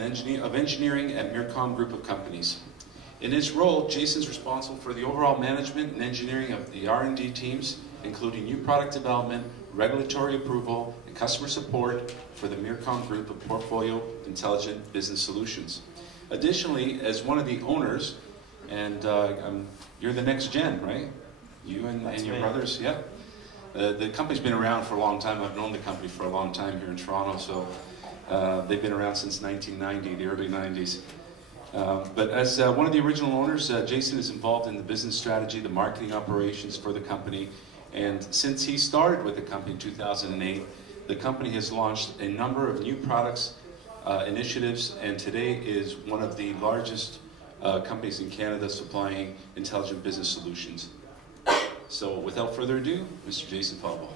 of Engineering at Mircom Group of Companies. In his role, Jason's responsible for the overall management and engineering of the R&D teams, including new product development, regulatory approval, and customer support for the Mircom Group of Portfolio Intelligent Business Solutions. Additionally, as one of the owners, and you're the next gen, right? You and your brothers, yeah. The company's been around for a long time. I've known the company for a long time here in Toronto, so they've been around since 1990, the early 90s. But as one of the original owners, Jason is involved in the business strategy, the marketing operations for the company, and since he started with the company in 2008, the company has launched a number of new products, initiatives, and today is one of the largest companies in Canada supplying intelligent business solutions. So without further ado, Mr. Jason Falbo.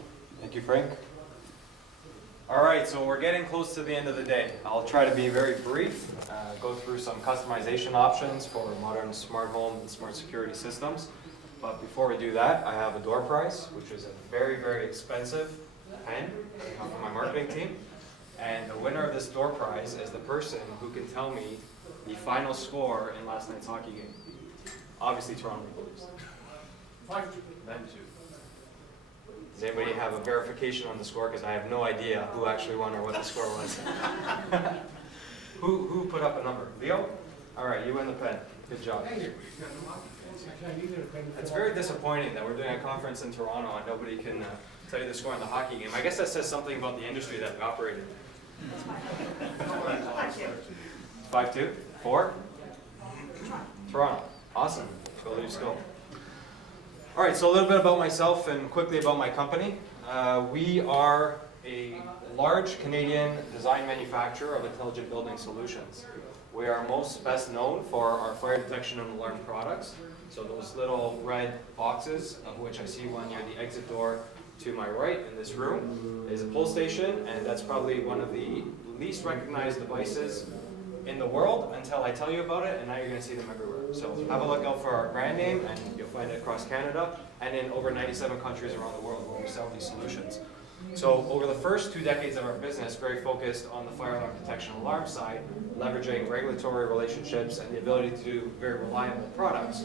Thank you, Frank. All right, so we're getting close to the end of the day. I'll try to be very brief, go through some customization options for modern smart home and smart security systems. But before we do that, I have a door prize, which is a very, very expensive pen from my marketing team. And the winner of this door prize is the person who can tell me the final score in last night's hockey game. Obviously, Toronto lose. 5-2. Does anybody have a verification on the score? Because I have no idea who actually won or what the score was. Who put up a number? Leo? All right, you win the pen. Good job. It's very disappointing that we're doing a conference in Toronto and nobody can tell you the score in the hockey game. I guess that says something about the industry that we operate in. 5-2? 4? Toronto. Awesome. Go Leafs, go. All right, so a little bit about myself and quickly about my company. We are a large Canadian design manufacturer of intelligent building solutions. We are best known for our fire detection and alarm products. So those little red boxes, of which I see one near the exit door to my right in this room, is a pull station, and that's probably one of the least recognized devices in the world until I tell you about it, and now you're going to see them everywhere. So have a look out for our brand name, and you'll find it across Canada and in over 97 countries around the world where we sell these solutions. So over the first 2 decades of our business, very focused on the fire alarm detection alarm side, leveraging regulatory relationships and the ability to do very reliable products.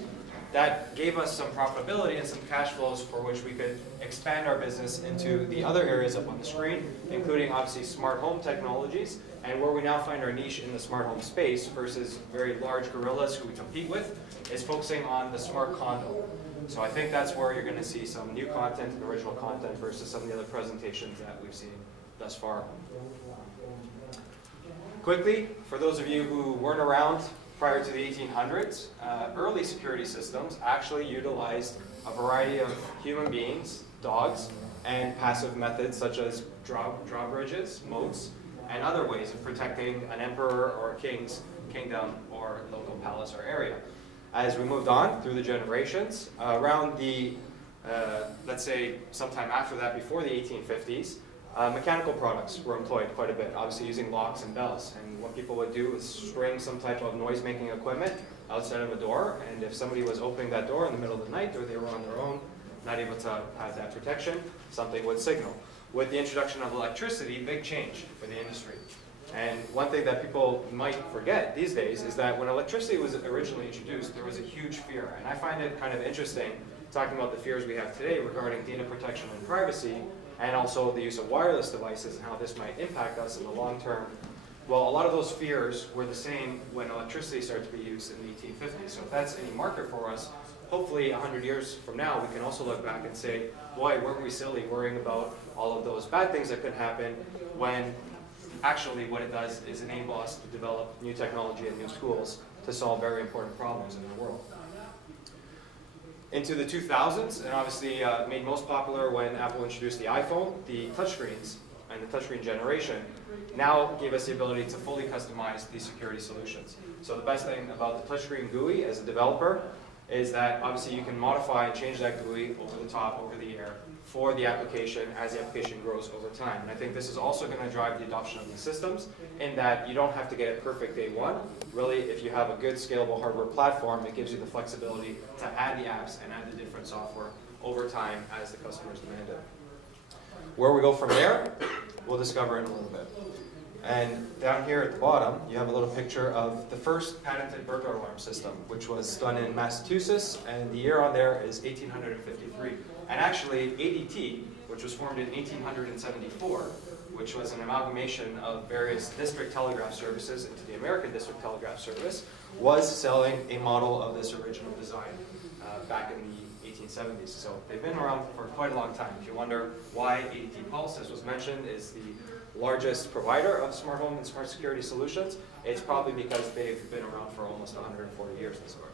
That gave us some profitability and some cash flows for which we could expand our business into the other areas up on the screen, including obviously smart home technologies, and where we now find our niche in the smart home space versus very large gorillas who we compete with, is focusing on the smart condo. So I think that's where you're going to see some new content and original content versus some of the other presentations that we've seen thus far. Quickly, for those of you who weren't around prior to the 1800s, early security systems actually utilized a variety of human beings, dogs, and passive methods such as drawbridges, moats, and other ways of protecting an emperor or a king's kingdom or local palace or area. As we moved on through the generations, around the, let's say sometime after that, before the 1850s, mechanical products were employed quite a bit, obviously using locks and bells. And what people would do is string some type of noise-making equipment outside of a door, and if somebody was opening that door in the middle of the night or they were on their own, not able to have that protection, something would signal. With the introduction of electricity, big change for the industry. And one thing that people might forget these days is that when electricity was originally introduced, there was a huge fear. And I find it kind of interesting talking about the fears we have today regarding data protection and privacy, and also the use of wireless devices and how this might impact us in the long term. Well, a lot of those fears were the same when electricity started to be used in the 1850s. So if that's any marker for us, hopefully 100 years from now, we can also look back and say, boy, weren't we silly worrying about all of those bad things that could happen, when actually what it does is enable us to develop new technology and new tools to solve very important problems in the world. Into the 2000s, and obviously made most popular when Apple introduced the iPhone, the touchscreens and the touchscreen generation now gave us the ability to fully customize these security solutions. So the best thing about the touchscreen GUI as a developer is that obviously you can modify and change that GUI over the top, over the air, for the application as the application grows over time. And I think this is also going to drive the adoption of these systems in that you don't have to get it perfect day one. Really, if you have a good scalable hardware platform, it gives you the flexibility to add the apps and add the different software over time as the customers demand it. Where we go from there, we'll discover in a little bit. And down here at the bottom, you have a little picture of the first patented burglar alarm system, which was done in Massachusetts, and the year on there is 1853. And actually, ADT, which was formed in 1874, which was an amalgamation of various district telegraph services into the American District Telegraph Service, was selling a model of this original design back in the 1870s. So they've been around for quite a long time. If you wonder why ADT Pulse, as was mentioned, is the largest provider of smart home and smart security solutions, it's probably because they've been around for almost 140 years this far.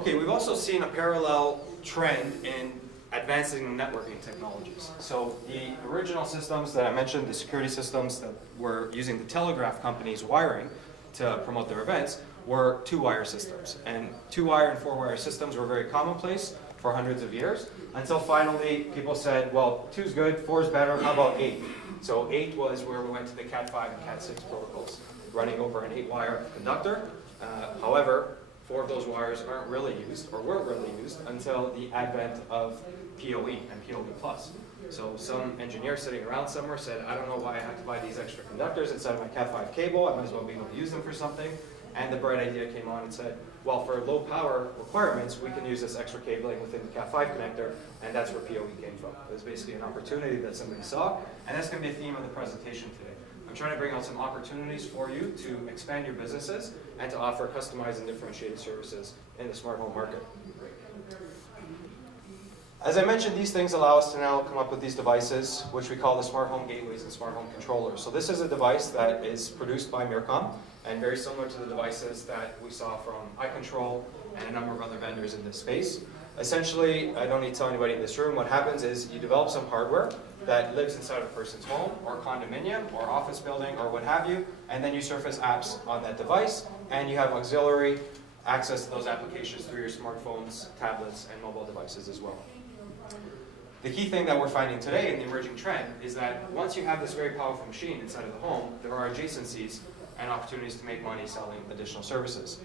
Okay, we've also seen a parallel trend in advancing networking technologies. So the original systems that I mentioned, the security systems that were using the telegraph company's wiring to promote their events, were two-wire systems. And two-wire and four-wire systems were very commonplace for hundreds of years, until finally people said, well, two's good, four's better, how about eight? So 8 was where we went to the Cat 5 and Cat 6 protocols, running over an 8-wire conductor. However, 4 of those wires aren't really used, or weren't really used, until the advent of PoE and PoE+. So some engineer sitting around somewhere said, I don't know why I have to buy these extra conductors inside of my Cat 5 cable, I might as well be able to use them for something. And the bright idea came on and said, well, for low power requirements, we can use this extra cabling within the Cat 5 connector, and that's where PoE came from. It was basically an opportunity that somebody saw, and that's going to be a theme of the presentation today. I'm trying to bring out some opportunities for you to expand your businesses and to offer customized and differentiated services in the smart home market. As I mentioned, these things allow us to now come up with these devices, which we call the smart home gateways and smart home controllers. So this is a device that is produced by Mircom, and very similar to the devices that we saw from iControl and a number of other vendors in this space. Essentially, I don't need to tell anybody in this room, what happens is you develop some hardware that lives inside a person's home or condominium or office building or what have you, and then you surface apps on that device, and you have auxiliary access to those applications through your smartphones, tablets, and mobile devices as well. The key thing that we're finding today in the emerging trend is that once you have this very powerful machine inside of the home, there are adjacencies and opportunities to make money selling additional services.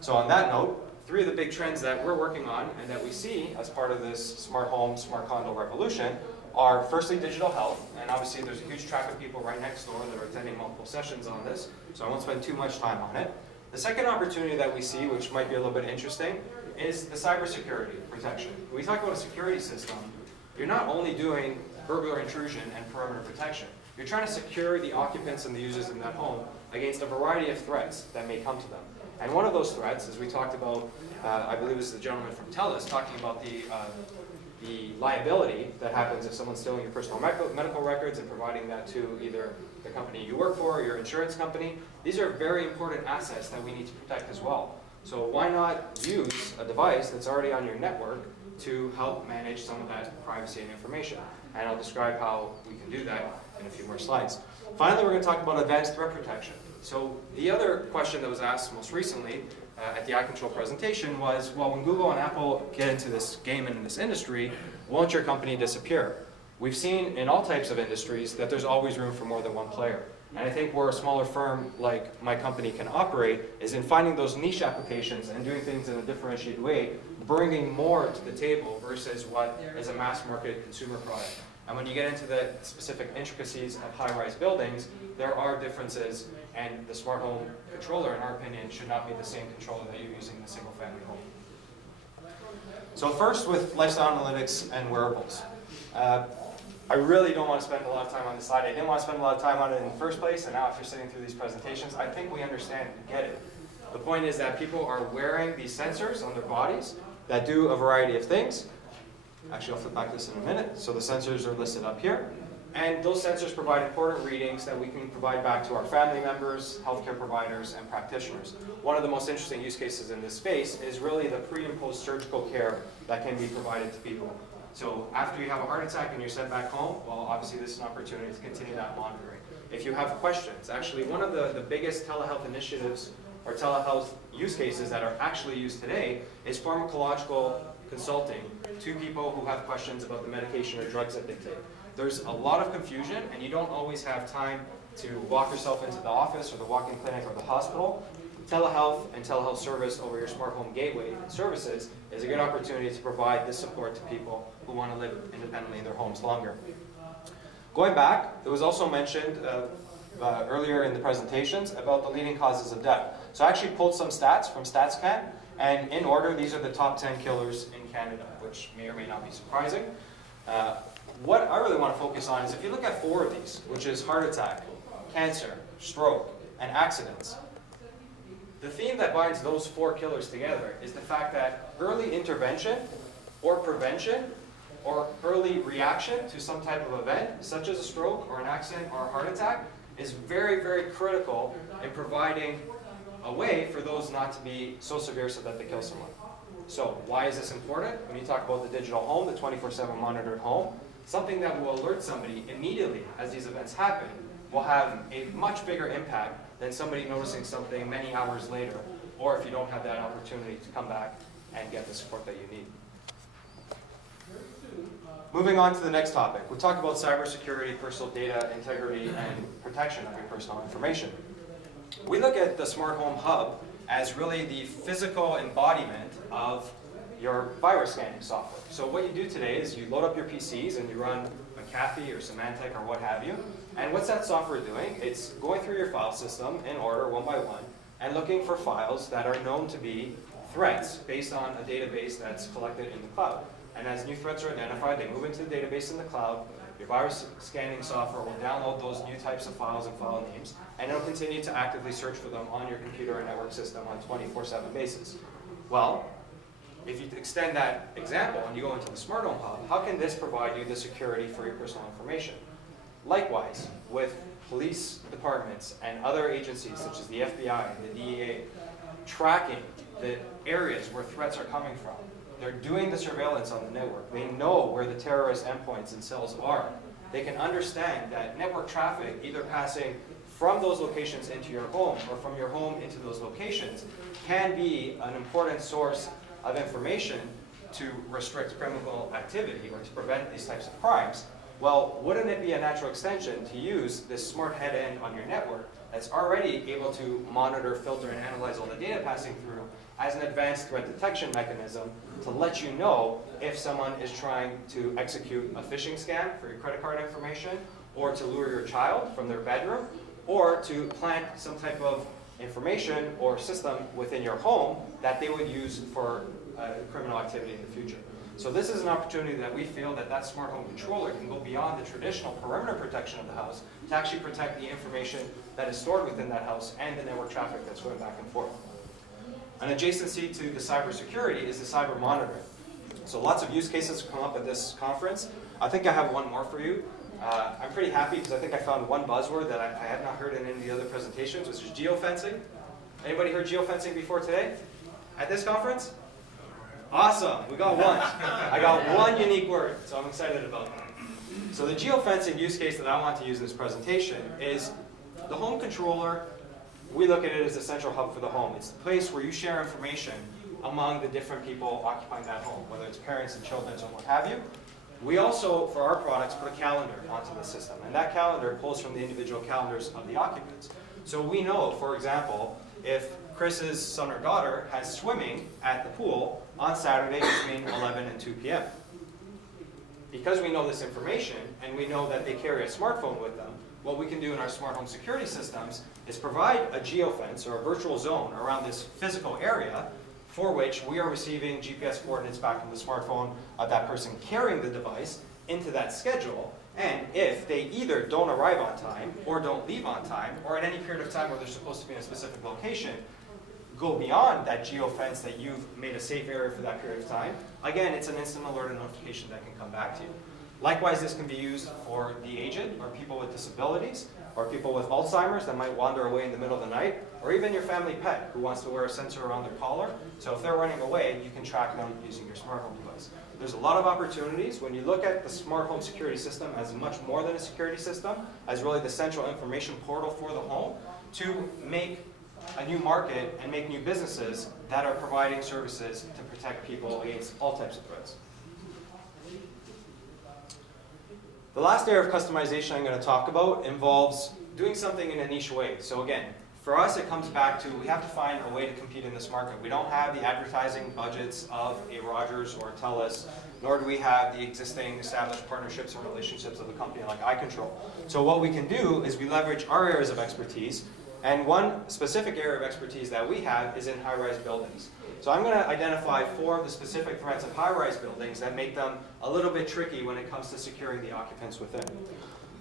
So on that note, 3 of the big trends that we're working on and that we see as part of this smart home, smart condo revolution are firstly digital health, and obviously there's a huge track of people right next door that are attending multiple sessions on this, so I won't spend too much time on it. The second opportunity that we see, which might be a little bit interesting, is the cybersecurity protection. When we talk about a security system, you're not only doing burglar intrusion and perimeter protection, you're trying to secure the occupants and the users in that home against a variety of threats that may come to them. And one of those threats, as we talked about, I believe it was the gentleman from TELUS talking about the liability that happens if someone's stealing your personal medical records and providing that to either the company you work for or your insurance company. These are very important assets that we need to protect as well. So why not use a device that's already on your network to help manage some of that privacy and information? And I'll describe how we can do that in a few more slides. Finally, we're going to talk about advanced threat protection. So the other question that was asked most recently at the iControl presentation was, well, when Google and Apple get into this game and in this industry, won't your company disappear? We've seen in all types of industries that there's always room for more than one player. And I think where a smaller firm like my company can operate is in finding those niche applications and doing things in a differentiated way, bringing more to the table versus what is a mass market consumer product. And when you get into the specific intricacies of high-rise buildings, there are differences, and the smart home controller, in our opinion, should not be the same controller that you're using in a single-family home. So first, with lifestyle analytics and wearables. I really don't want to spend a lot of time on this slide. I didn't want to spend a lot of time on it in the first place, and now after sitting through these presentations, I think we understand and get it. The point is that people are wearing these sensors on their bodies that do a variety of things. Actually, I'll flip back this in a minute. So the sensors are listed up here. And those sensors provide important readings that we can provide back to our family members, healthcare providers, and practitioners. One of the most interesting use cases in this space is really the pre and post surgical care that can be provided to people. So after you have a heart attack and you're sent back home, well, obviously this is an opportunity to continue that monitoring. If you have questions, actually one of the biggest telehealth initiatives or telehealth use cases that are actually used today is pharmacological consulting to people who have questions about the medication or drugs that they take. There's a lot of confusion, and you don't always have time to walk yourself into the office or the walk-in clinic or the hospital. Telehealth and telehealth service over your smart home gateway services is a good opportunity to provide this support to people who want to live independently in their homes longer. Going back, it was also mentioned earlier in the presentations about the leading causes of death. So I actually pulled some stats from StatsCan, and in order, these are the top 10 killers in Canada, which may or may not be surprising. What I really want to focus on is if you look at 4 of these, which is heart attack, cancer, stroke, and accidents, the theme that binds those 4 killers together is the fact that early intervention or prevention or early reaction to some type of event, such as a stroke or an accident or a heart attack, is very, very critical in providing a way for those not to be so severe so that they kill someone. So why is this important? When you talk about the digital home, the 24/7 monitored home, something that will alert somebody immediately as these events happen will have a much bigger impact than somebody noticing something many hours later, or if you don't have that opportunity to come back and get the support that you need. Moving on to the next topic, we'll talk about cybersecurity, personal data integrity, and protection of your personal information. We look at the Smart Home Hub as really the physical embodiment of your virus scanning software. So what you do today is you load up your PCs and you run McAfee or Symantec or what have you. And what's that software doing? It's going through your file system in order, one by one, and looking for files that are known to be threats based on a database that's collected in the cloud. And as new threats are identified, they move into the database in the cloud. Your virus scanning software will download those new types of files and file names, and it'll continue to actively search for them on your computer and network system on a 24/7 basis. Well, if you extend that example and you go into the Smart Home Hub, how can this provide you the security for your personal information? Likewise, with police departments and other agencies such as the FBI and the DEA, tracking the areas where threats are coming from. They're doing the surveillance on the network. They know where the terrorist endpoints and cells are. They can understand that network traffic, either passing from those locations into your home or from your home into those locations, can be an important source of information to restrict criminal activity or to prevent these types of crimes. Well, wouldn't it be a natural extension to use this smart head end on your network that's already able to monitor, filter, and analyze all the data passing through as an advanced threat detection mechanism to let you know if someone is trying to execute a phishing scam for your credit card information, or to lure your child from their bedroom, or to plant some type of information or system within your home that they would use for criminal activity in the future. So this is an opportunity that we feel that smart home controller can go beyond the traditional perimeter protection of the house to actually protect the information that is stored within that house and the network traffic that's going back and forth. An adjacency to the cybersecurity is the cyber monitoring. So lots of use cases come up at this conference. I think I have one more for you. I'm pretty happy because I think I found one buzzword that I had not heard in any of the other presentations, which is geofencing. Anybody heard geofencing before today at this conference? Awesome, we got one. I got one unique word, so I'm excited about that. So the geofencing use case that I want to use in this presentation is the home controller. We look at it as a central hub for the home. It's the place where you share information among the different people occupying that home, whether it's parents and children or what have you. We also, for our products, put a calendar onto the system, and that calendar pulls from the individual calendars of the occupants. So we know, for example, if Chris's son or daughter has swimming at the pool on Saturday between 11 and 2 p.m. Because we know this information, and we know that they carry a smartphone with them, what we can do in our smart home security systems is provide a geofence or a virtual zone around this physical area for which we are receiving GPS coordinates back from the smartphone of that person carrying the device into that schedule. And if they either don't arrive on time or don't leave on time, or at any period of time where they're supposed to be in a specific location, go beyond that geofence that you've made a safe area for that period of time, again, it's an instant alert and notification that can come back to you. Likewise, this can be used for the aged, or people with disabilities, or people with Alzheimer's that might wander away in the middle of the night, or even your family pet who wants to wear a sensor around their collar. So if they're running away, you can track them using your smart home device. There's a lot of opportunities. When you look at the smart home security system as much more than a security system, as really the central information portal for the home, to make a new market and make new businesses that are providing services to protect people against all types of threats. The last area of customization I'm going to talk about involves doing something in a niche way. So again, for us, it comes back to we have to find a way to compete in this market. We don't have the advertising budgets of a Rogers or a TELUS, nor do we have the existing established partnerships and relationships of a company like iControl. So what we can do is we leverage our areas of expertise, and one specific area of expertise that we have is in high-rise buildings. So I'm going to identify 4 of the specific threats of high-rise buildings that make them a little bit tricky when it comes to securing the occupants within.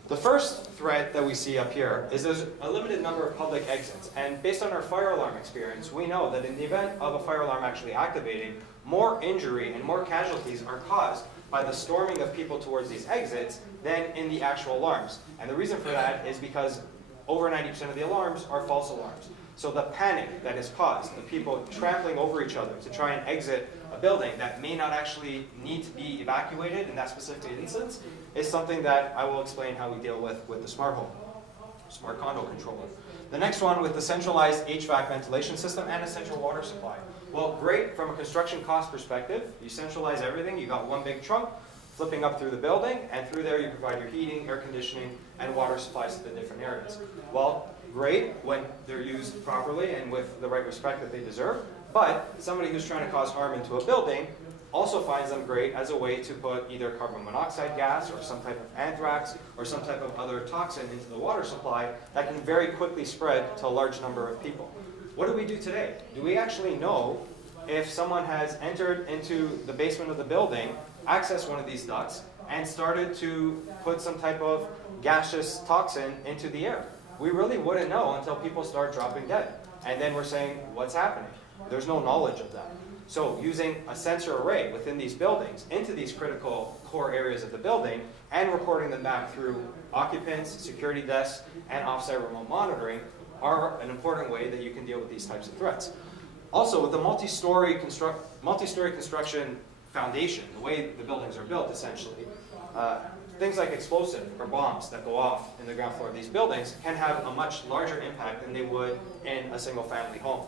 The first threat that we see up here is there's a limited number of public exits. And based on our fire alarm experience, we know that in the event of a fire alarm actually activating, more injury and more casualties are caused by the storming of people towards these exits than in the actual alarms. And the reason for that is because over 90% of the alarms are false alarms. So the panic that is caused, the people trampling over each other to try and exit a building that may not actually need to be evacuated in that specific instance, is something that I will explain how we deal with the smart home, smart condo controller. The next one with the centralized HVAC ventilation system and a central water supply. Well, great from a construction cost perspective. You centralize everything. You got one big trunk flipping up through the building, and through there you provide your heating, air conditioning, and water supplies to the different areas. Well, great when they're used properly and with the right respect that they deserve, but somebody who's trying to cause harm into a building also finds them great as a way to put either carbon monoxide gas or some type of anthrax or some type of other toxin into the water supply that can very quickly spread to a large number of people. What do we do today? Do we actually know if someone has entered into the basement of the building, accessed one of these ducts, and started to put some type of gaseous toxin into the air? We really wouldn't know until people start dropping dead. And then we're saying, what's happening? There's no knowledge of that. So using a sensor array within these buildings into these critical core areas of the building and reporting them back through occupants, security desks, and offsite remote monitoring are an important way that you can deal with these types of threats. Also, with the multi-story construction foundation, the way the buildings are built essentially, things like explosive or bombs that go off in the ground floor of these buildings can have a much larger impact than they would in a single family home.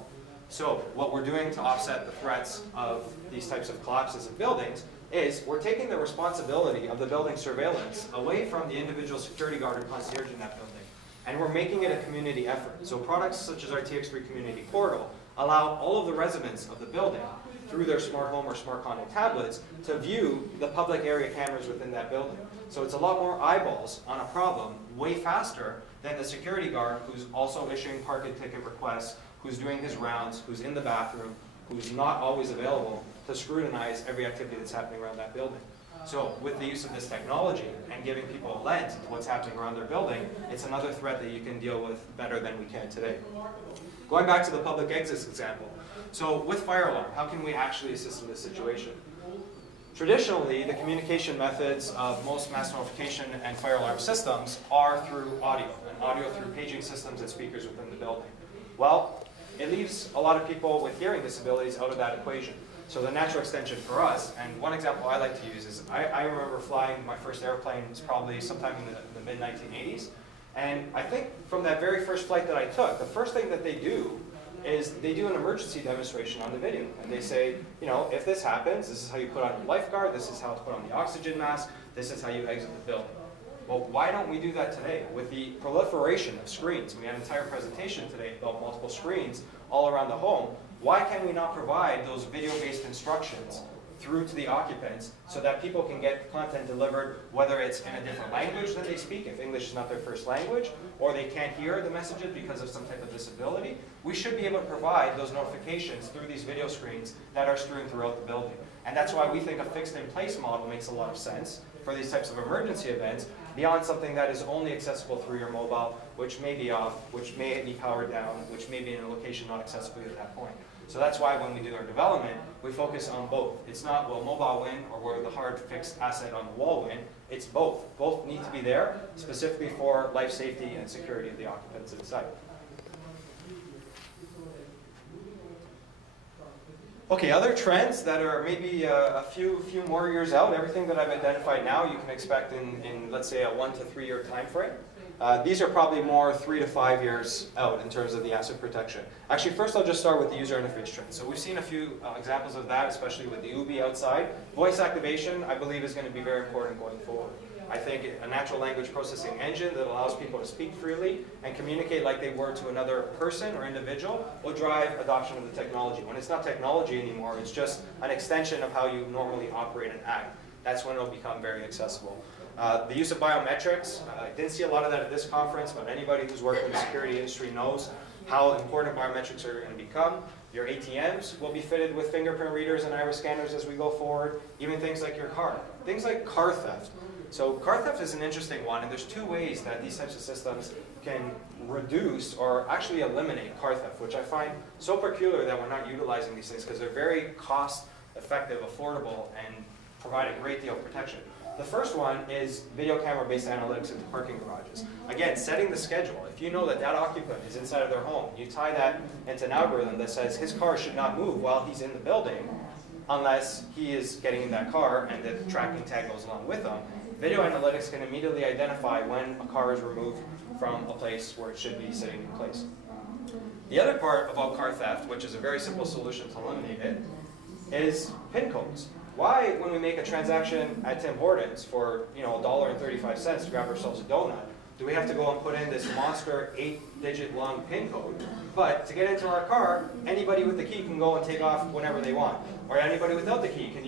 So what we're doing to offset the threats of these types of collapses of buildings is we're taking the responsibility of the building surveillance away from the individual security guard or concierge in that building, and we're making it a community effort. So products such as our TX3 Community Portal allow all of the residents of the building through their smart home or smart condo tablets to view the public area cameras within that building. So it's a lot more eyeballs on a problem way faster than the security guard who's also issuing parking ticket requests, who's doing his rounds, who's in the bathroom, who's not always available to scrutinize every activity that's happening around that building. So with the use of this technology and giving people a lens into what's happening around their building, it's another threat that you can deal with better than we can today. Going back to the public exits example. So with fire alarm, how can we actually assist in this situation? Traditionally, the communication methods of most mass notification and fire alarm systems are through audio, and audio through paging systems and speakers within the building. Well, it leaves a lot of people with hearing disabilities out of that equation. So the natural extension for us, and one example I like to use is, I remember flying my first airplane was probably sometime in the mid-1980s, and I think from that very first flight that I took, the first thing that they do is they do an emergency demonstration on the video. And they say, you know, if this happens, this is how you put on your lifeguard, this is how to put on the oxygen mask, this is how you exit the building. Well, why don't we do that today? With the proliferation of screens, we had an entire presentation today about multiple screens all around the home. Why can we not provide those video-based instructions through to the occupants so that people can get content delivered, whether it's in a different language that they speak, if English is not their first language, or they can't hear the messages because of some type of disability? We should be able to provide those notifications through these video screens that are strewn throughout the building. And that's why we think a fixed-in-place model makes a lot of sense for these types of emergency events, beyond something that is only accessible through your mobile, which may be off, which may be powered down, which may be in a location not accessible at that point. So that's why when we do our development, we focus on both. It's not, will mobile win, or will the hard fixed asset on the wall win. It's both. Both need to be there, specifically for life safety and security of the occupants of the site. Okay, other trends that are maybe a few more years out, everything that I've identified now you can expect in let's say a 1 to 3 year time frame. These are probably more 3 to 5 years out in terms of the asset protection. Actually, first I'll just start with the user interface trend. So we've seen a few examples of that, especially with the UBI outside. Voice activation, I believe, is going to be very important going forward. I think a natural language processing engine that allows people to speak freely and communicate like they were to another person or individual will drive adoption of the technology. When it's not technology anymore, it's just an extension of how you normally operate and act. That's when it'll become very accessible. The use of biometrics, I didn't see a lot of that at this conference, but anybody who's worked in the security industry knows how important biometrics are going to become. Your ATMs will be fitted with fingerprint readers and iris scanners as we go forward. Even things like your car. Things like car theft. So car theft is an interesting one, and there's two ways that these types of systems can reduce or actually eliminate car theft, which I find so peculiar that we're not utilizing these things because they're very cost-effective, affordable, and provide a great deal of protection. The first one is video camera-based analytics into parking garages. Again, setting the schedule. If you know that that occupant is inside of their home, you tie that into an algorithm that says his car should not move while he's in the building unless he is getting in that car and the tracking tag goes along with him. Video analytics can immediately identify when a car is removed from a place where it should be sitting in place. The other part about car theft, which is a very simple solution to eliminate it, is PIN codes. Why, when we make a transaction at Tim Hortons for $1.35 to grab ourselves a donut, do we have to go and put in this monster 8-digit long PIN code? But to get into our car, anybody with the key can go and take off whenever they want. Or anybody without the key can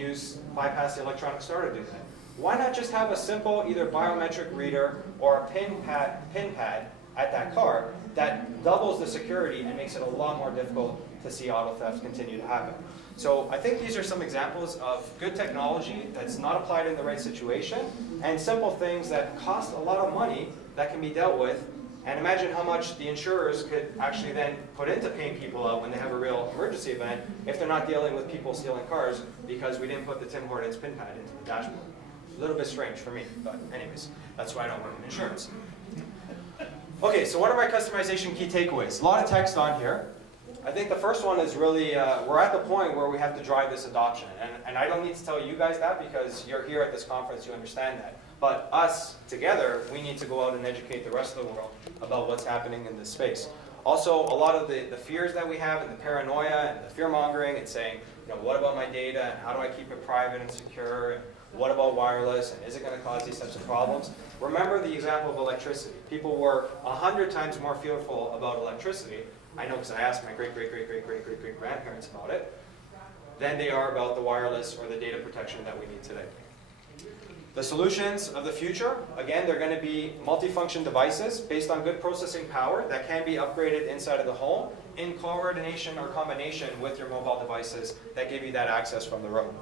bypass the electronic store to do that. Why not just have a simple either biometric reader or a PIN pad at that car that doubles the security and makes it a lot more difficult to see auto theft continue to happen? So I think these are some examples of good technology that's not applied in the right situation and simple things that cost a lot of money that can be dealt with. And imagine how much the insurers could actually then put into paying people out when they have a real emergency event if they're not dealing with people stealing cars because we didn't put the Tim Hortons PIN pad into the dashboard. A little bit strange for me, but anyways, that's why I don't work in insurance. Okay, so what are my customization key takeaways? A lot of text on here. I think the first one is really, we're at the point where we have to drive this adoption. And I don't need to tell you guys that because you're here at this conference, you understand that. But us, together, we need to go out and educate the rest of the world about what's happening in this space. Also, a lot of the fears that we have and the paranoia and the fear-mongering and saying, what about my data and how do I keep it private and secure? And what about wireless and is it going to cause these types of problems? Remember the example of electricity. People were 100 times more fearful about electricity. I know because I asked my great-great-great-great-great-great-grandparents about it, than they are about the wireless or the data protection that we need today. The solutions of the future, again, they're going to be multifunction devices based on good processing power that can be upgraded inside of the home in coordination or combination with your mobile devices that give you that access from the road.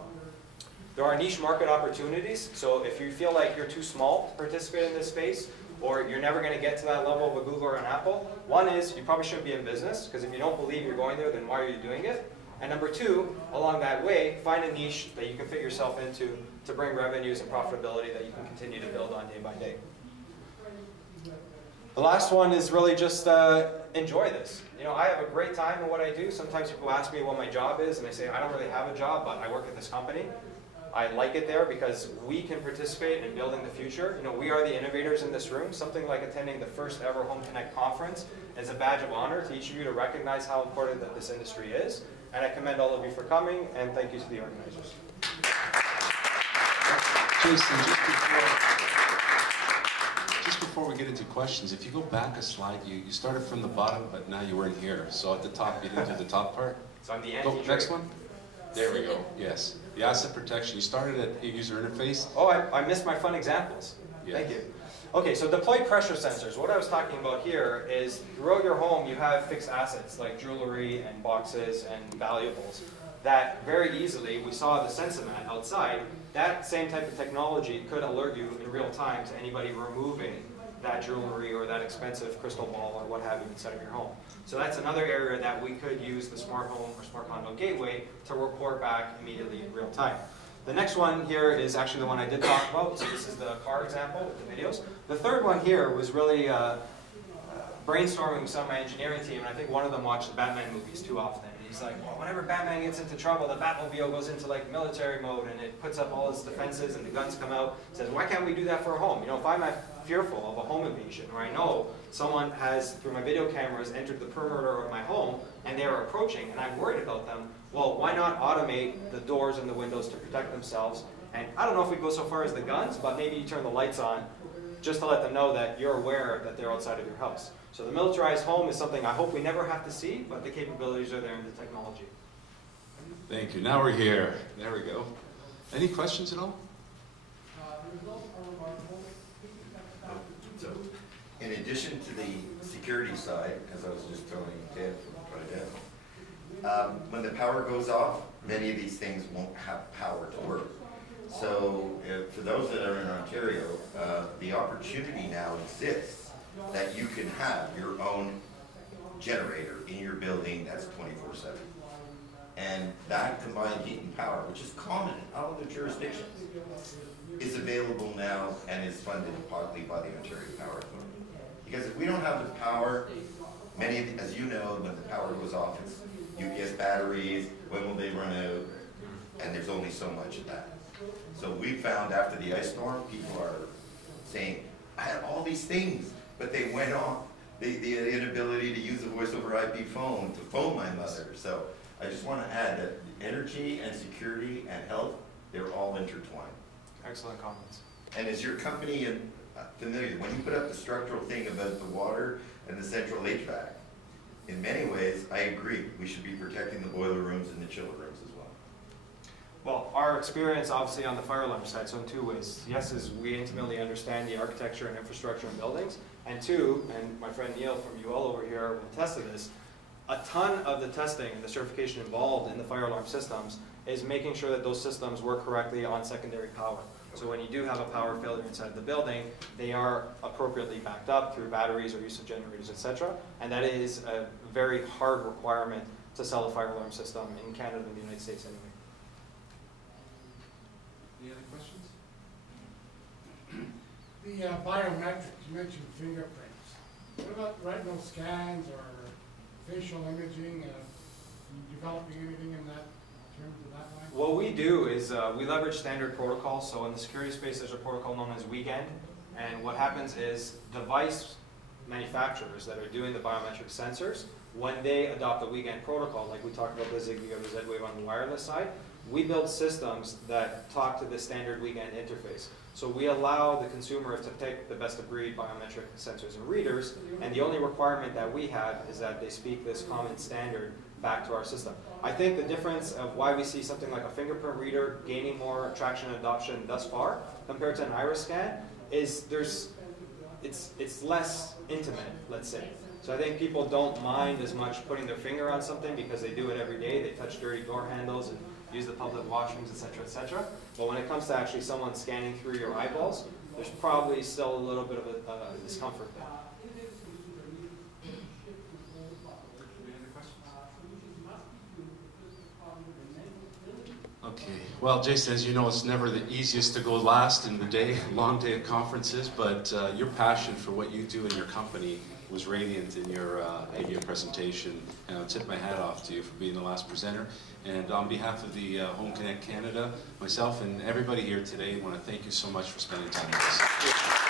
There are niche market opportunities, so if you feel like you're too small to participate in this space, or you're never going to get to that level of a Google or an Apple, one is you probably shouldn't be in business, because if you don't believe you're going there, then why are you doing it? And number two, along that way, find a niche that you can fit yourself into to bring revenues and profitability that you can continue to build on day by day. The last one is really just enjoy this. I have a great time in what I do. Sometimes people ask me what my job is, and I say, I don't really have a job, but I work at this company. I like it there because we can participate in building the future. We are the innovators in this room. Something like attending the first ever Home Connect conference is a badge of honor to each of you to recognize how important that this industry is. And I commend all of you for coming, and thank you to the organizers. Jason, just before we get into questions, if you go back a slide, you started from the bottom, but now you weren't here. So at the top, you didn't do the top part. So I'm the next one. There we go. Yes. The asset protection. You started at user interface. Oh, I missed my fun examples. Yes. Thank you. Okay, so deploy pressure sensors. What I was talking about here is throughout your home you have fixed assets like jewelry and boxes and valuables that very easily, we saw the Sensimat outside, that same type of technology could alert you in real time to anybody removing that jewelry or that expensive crystal ball or what have you inside of your home. So that's another area that we could use the Smart Home or Smart Condo Gateway to report back immediately in real time. The next one here is actually the one I did talk about. So this is the car example with the videos. The third one here was really brainstorming with some of my engineering team, and I think one of them watched the Batman movies too often. And he's like, well, whenever Batman gets into trouble, the Batmobile goes into like military mode and it puts up all its defenses and the guns come out. Says, why can't we do that for a home? If I'm fearful of a home invasion, or I know someone has, through my video cameras, entered the perimeter of my home and they are approaching and I'm worried about them, well, why not automate the doors and the windows to protect themselves And I don't know if we go so far as the guns, but maybe you turn the lights on just to let them know that you're aware that they're outside of your house. So the militarized home is something I hope we never have to see, but the capabilities are there in the technology. Thank you. Now we're here. There we go. Any questions at all? So, in addition to the security side, as I was just telling Ted from Trident, when the power goes off, many of these things won't have power to work. So, for those that are in Ontario, the opportunity now exists that you can have your own generator in your building that's 24/7. And that combined heat and power, which is common in all other jurisdictions, is available now and is funded partly by the Ontario Power Authority. Because if we don't have the power, many of the, as you know, when the power goes off, it's UPS batteries, when will they run out? And there's only so much of that. So we found after the ice storm, people are saying, I had all these things, but they went off. The inability to use a voice over IP phone to phone my mother. So I just want to add that energy and security and health, they're all intertwined. Excellent comments. And is your company familiar, when you put up the structural thing about the water and the central HVAC, in many ways, I agree, we should be protecting the boiler rooms and the chiller rooms as well. Well, our experience obviously on the fire alarm side, so in two ways. Yes, is we intimately understand the architecture and infrastructure in buildings, and two, and my friend Neil from UL over here will attest to this, a ton of the testing and the certification involved in the fire alarm systems is making sure that those systems work correctly on secondary power. So when you do have a power failure inside the building, they are appropriately backed up through batteries or use of generators, etc. And that is a very hard requirement to sell a fire alarm system in Canada and the United States anyway. Any other questions? The biometrics, you mentioned fingerprints. What about retinal scans or facial imaging? You developing anything in that terms of that line? What we do is we leverage standard protocols. So in the security space, there's a protocol known as Weekend. And what happens is device manufacturers that are doing the biometric sensors, when they adopt the Weekend protocol, like we talked about the Zigbee or the Z-Wave on the wireless side, we build systems that talk to the standard Weekend interface. So we allow the consumer to pick the best of breed biometric sensors and readers, and the only requirement that we have is that they speak this common standard back to our system. I think the difference of why we see something like a fingerprint reader gaining more traction and adoption thus far compared to an iris scan is it's less intimate, let's say. So I think people don't mind as much putting their finger on something because they do it every day. They touch dirty door handles and use the public washrooms, etc., etc. But when it comes to actually someone scanning through your eyeballs, there's probably still a little bit of a discomfort there. Okay. Well, Jason, as you know, it's never the easiest to go last in the day, long day of conferences, but your passion for what you do in your company was radiant in your presentation, and I'll tip my hat off to you for being the last presenter. And on behalf of the Home Connect Canada, myself and everybody here today, I want to thank you so much for spending time with us.